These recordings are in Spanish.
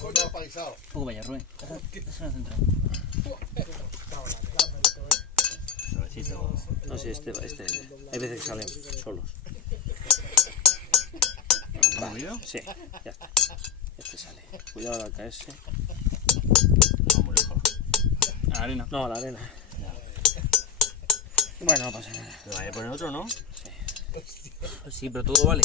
Coño apaisado. Un poco vaya, Rubén. Esa es la central. No sé, hay veces que salen solos. ¿Vale? Sí, ya está. Este sale. Cuidado al caerse. A la arena. No, a la arena. Bueno, no pasa nada. ¿Me vaya a poner otro, no? Sí, pero todo vale.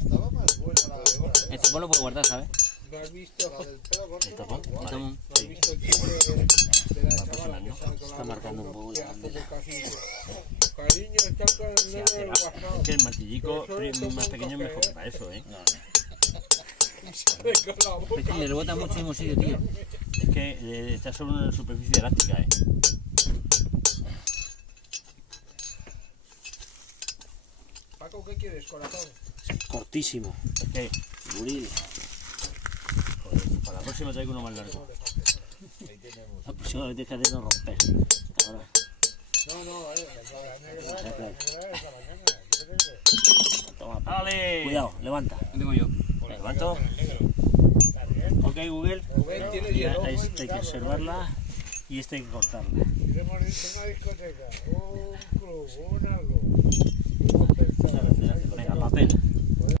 Estaba más buena la de ahora. El tapón lo puedo guardar, ¿sabes? ¿No has visto? La del pelo corto. ¿El tapón? El tapón. ¿No has visto el chiste de la chavala que sale con Está la marcando un boca poco que la hace bandera. boca así? Cariño, está con el negro del Es WhatsApp. que el martillico más pequeño es mejor que para eso, ¿eh? Sale con la boca. Es que le rebota mucho en el mismo sitio, tío. Es que está sobre una superficie elástica, ¿eh? Paco, ¿qué quieres, corazón? Cortísimo. Es que, Buril. joder, para la próxima traigo uno más largo. La próxima vez deja de no romper. Ahora. No, la negra es para mañana. Toma. ¡Dale! Cuidado, levanta. Lo tengo yo. ¿Me levanto? Ok, Google. Rubén tiene Mira, hielo. esta hay que observarla y esta hay que cortarla. Queremos irse a una discoteca, un club, un algo. Venga, papel.